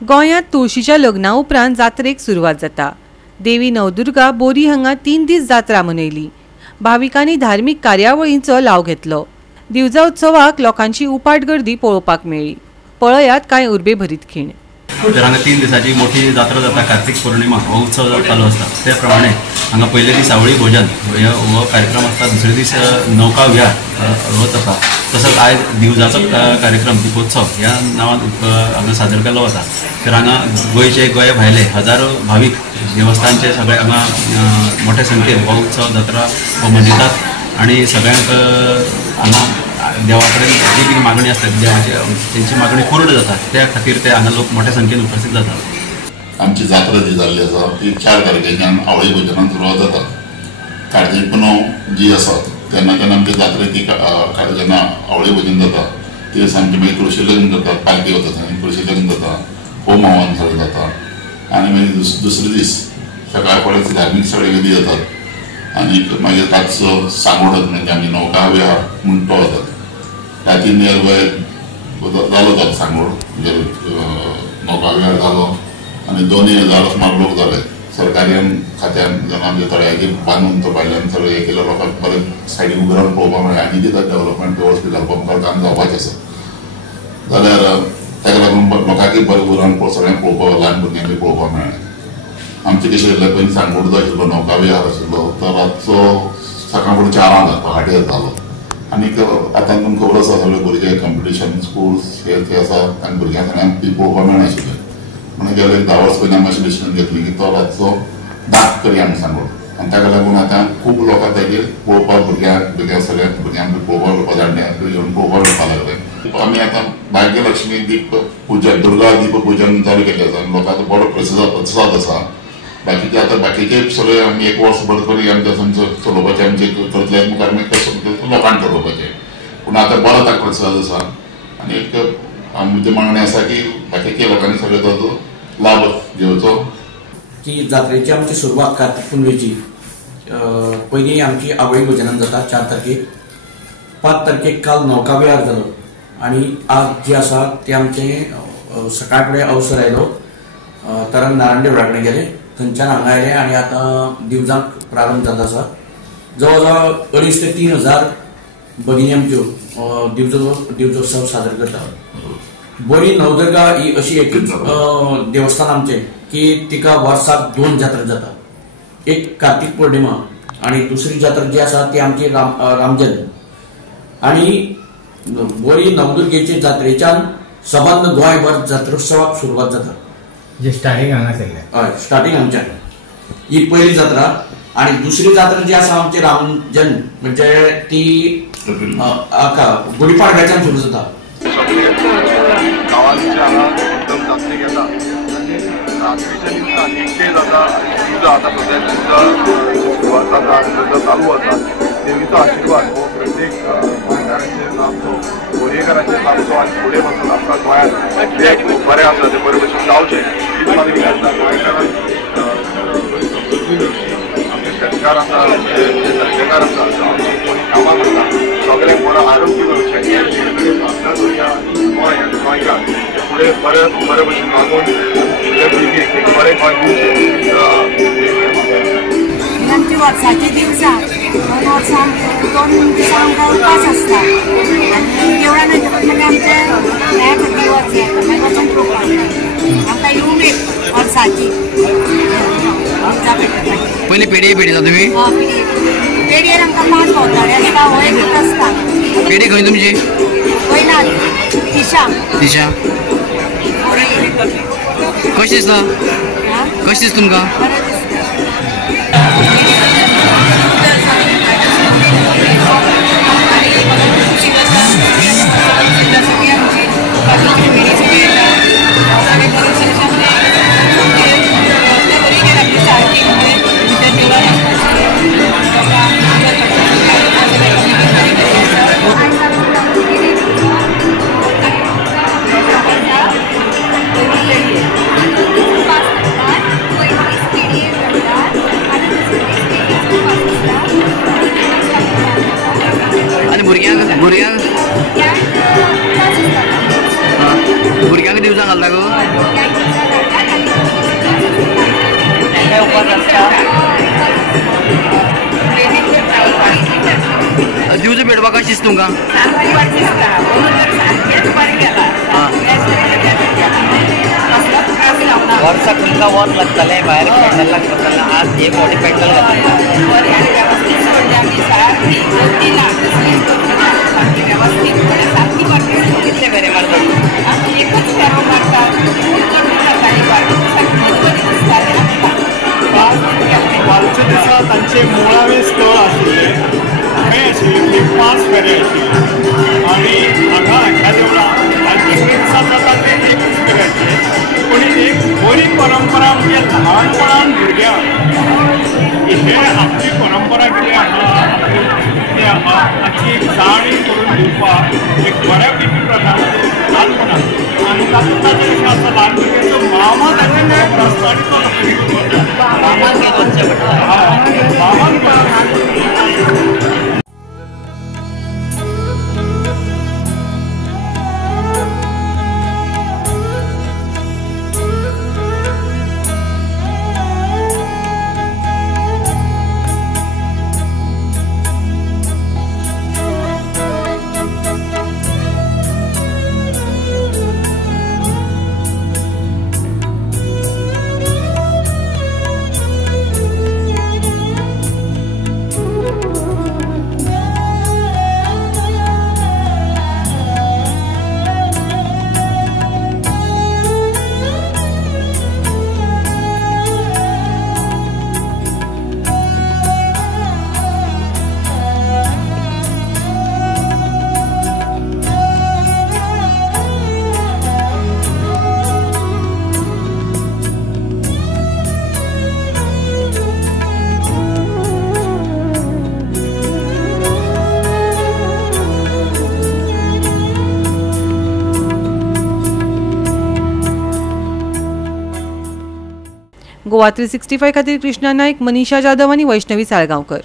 गोंयांत तुळशीच्या लग्ना उपरांत जात्रेक सुरवात जाता। देवी नवदुर्गा बोरी हांगा 3 दीस जात्रा मनयली। भाविकांनी धार्मीक कार्यावळींचो लाव घेतलो। दिवजा उत्सवाक लोकांची उपाट गर्दी पळोवपाक मेळ्ळी। पळयात कांय उर्बे भरीत खीण। तर हांगा 3 दिसांची मोठी जात्रा जाता। कार्तिक पौर्णिमा हो उत्सव चालू आसता। त्या प्रमाणे हांगा पयले दीस सावळी भोजन हो कार्यक्रम आसता। दुसरे दीस नौका विहार हो जाता। तसोच आयज दिवजाचो कार्यक्रम दीपोत्सव ह्या नांवान हांगा सादर केलो वता। तर हांगा गोंय भायले हजारो भाविक देवस्थानचे सगळे हांगा मोठ्या संख्येन हो उत्सव जात्रा हो मनयतात आनी सगळ्यांक हांगा देवा कडेन जी कितें मागणी आसता देवाची तेंची मागणी पूर्ण जाता त्या खातीर ते हांगा लोक मोठ्या संख्येन उपस्थित जातात। आमची जात्रा जी जाल्ली आसा ती 4 तारखेच्यान आवळी भजनान सुरवात जाता। कार्तिक पुनव जी आसा तेन्ना आमची जात्रेक ती जेन्ना आवळी भजन जाता ते सामकें मागीर तुळशी लग्न जाता, पालखी वता थंय तुळशी लग्न जाता, होम हवन सगळें जाता आनी मागीर दुसरे दीस सकाळ फुडें धार्मीक सगळे विधी जातात आनी मागीर ताचो सांगोड म्हणजे आमी नौका विहार म्हूण तो जाता। राती नियर जालो सांगोड म्हणजे नौका विहार जालो आनी 2000 सुमार लोक जाले। सरकारी खात्यान जेन्ना आमचे तळ्याचेर बांदून तो भायल्यान सगळे हे केलं लोकांक बरें सायडीन उबे रावन पळोवपाक मेळ्ळें आनी कितें डेव्हलपमेंट वेवस्थीत घालपाक मुखार काम जावपाचें आसा जाल्यार ताका लागून लोकांकय बरें उबे रावन सगळ्यांक पळोवपाक ल्हान भुरग्यांकय पळोवपाक मेळ्ळें। आमचें कशें जालें पयलीं सांगोड जो आशिल्लो नौका विहार आशिल्लो तो रातचो सकाळ फुडें 4 जाता हाटेर जालो आनीक आतां तुमकां खबर आसा सगळे भुरगे कॉम्पिटिशन स्कूल्स हे आसा आनी भुरग्यांक सगळ्यांक ती पळोवपाक मेळनाशिल्लें म्हणून गेले 10 वर्स पयलीं आमी अशें डिसिजन घेतली की तो रातचो दाट करया आमी सांगोड आनी ताका लागून आतां खूब लोक ताजेर पळोवपाक भुरग्यांक सगळ्यांक भुरग्यांक पळोवपाक येवपाक जाणट्यांक येवन पळोवपाक येवपाक लागले। आमी आतां भाग्यलक्ष्मी दीप पुजन दुर्गा दीप पुजन चालू केल्लें आसा आनी लोकांचो बरो प्रतिसाद आसा। बाकीचे आतां बाकीचे सगळे आमी 1 वर्स भर तरी आमचे चलोवपाचें आमचे करतले मुखार मागीर लोकांक चलोवपाचें पूण आतां बरो ताका प्रतिसाद आसा आनी एक आमचें मागणें आसा की बाकीच्या लोकांनी सगळे ताचो लाभ घेवचो। की जात्रेची आमची सुरवात कार्तिक पुनवेची पयलीं आमची आवळी भजनान जाता 4 तारखेक। 5 तारखेक काल नौका विहार जालो आनी आज जी आसा ती आमचें सकाळ फुडें अवसर आयलो तरंग नारायण देवळा कडेन गेले थंयच्यान हांगा आयले आनी आतां दिवजांक प्रारंभ जाल्लो आसा। जवळ जवळ 2,500 ते 3,000 भगिनी आमच्यो दिवजोत्सव सादर करता। बोरी नवदुर्गा ही अशी एकूच देवस्थान आमचें की तिका वर्साक 2 जात्रा जाता। एक कार्तिक पौर्णिमा आनी दुसरी जात्रा जी आसा ती आमची रामजल्म आनी बोरी नवदुर्गेचे जात्रेच्यान सबंद गोंयभर जात्रोत्सवाक सुरवात जाता। जे स्टार्टिंग हांगा केल्लें हय स्टार्टिंग हांगच्यान ही पयली जात्रा आनी दुसरी जात्रा जी आसा आमची रामजल्म म्हणजे ती गुढीपाडव्याच्यान सुरू जाता। गांवांचे हांगा एकदम जात्रेक येता रात्रीच्या दिसा एकटे जाता तुझा आतां सद्या सुरवात जाता आनी चालू आसा देवीचो आशिर्वाद हो प्रत्येक गोंयकारांचेर लाभचो गोंयकारांचेर लाभचो आनी फुडें वचून आमकां गोंयांत जे खूब बरें आसा तें बरे भशेन जावचें हीच म्हाजी विनंती गोंयकारांक आमचे शेतकार आसा जे धंदेकार आसा आमचे कोणी कामां करता सगळ्यांक बरो आरोग्य मेळचें गोंय आनी गोंयकार फुडें बरे भशेन वागून फुडल्या पिळगेक एक बरें गोंय दिवचें। आमची वर्साची दिवसां वर्सां 2 दिसां आमकां उपास आसता आनी देवळान वयता मागीर आमचे ह्या दिवस येता मागीर वचून पळोवपाक आमकां ही उमेद वर्साची दिवजां भेटता। पयलीं पेडये भेटता तुमी? पेडयेर आमकां 5 भोंवताळे आसता हो एक आसता। पेडये खंय तुमची? वयना दिशा दिशा कशें दिसता? कशें दिसता तुमकां? बरें दिसता। पेडये काय उपवास असता दिवस भेटवा कशीच तुमका वर्षाक तुमका वत लागतले भायर पेंडल लागतले आज एक मोठी पेंडल कितले फेरे वालच्या दिसा तांचे मुळावे स्थळ आशिल्ले खंय आशिल्ले 5 फेरे आशिल्ले आनी हांगा ह्या देवळान तांचे दिसा जाता ते एकूच फेरे आशिल्ले पूण एक बरी परंपरा म्हणजे ल्हानपणान भुरग्यांक हे आपली परंपरा कितें आसा ताची एक जाणीव करून दिवपाक एक बऱ्यापैकी प्रकारचे ल्हानपणान आनी तातूंत अशें आसा ल्हान भुरग्याचो मामा ताची परंपरा आसता आनी तो मामान घेवन वचचें पडटा गोवा 365 खातीर कृष्णा नायक, मनीषा जाधव आनी वैष्णवी साळगांवकर.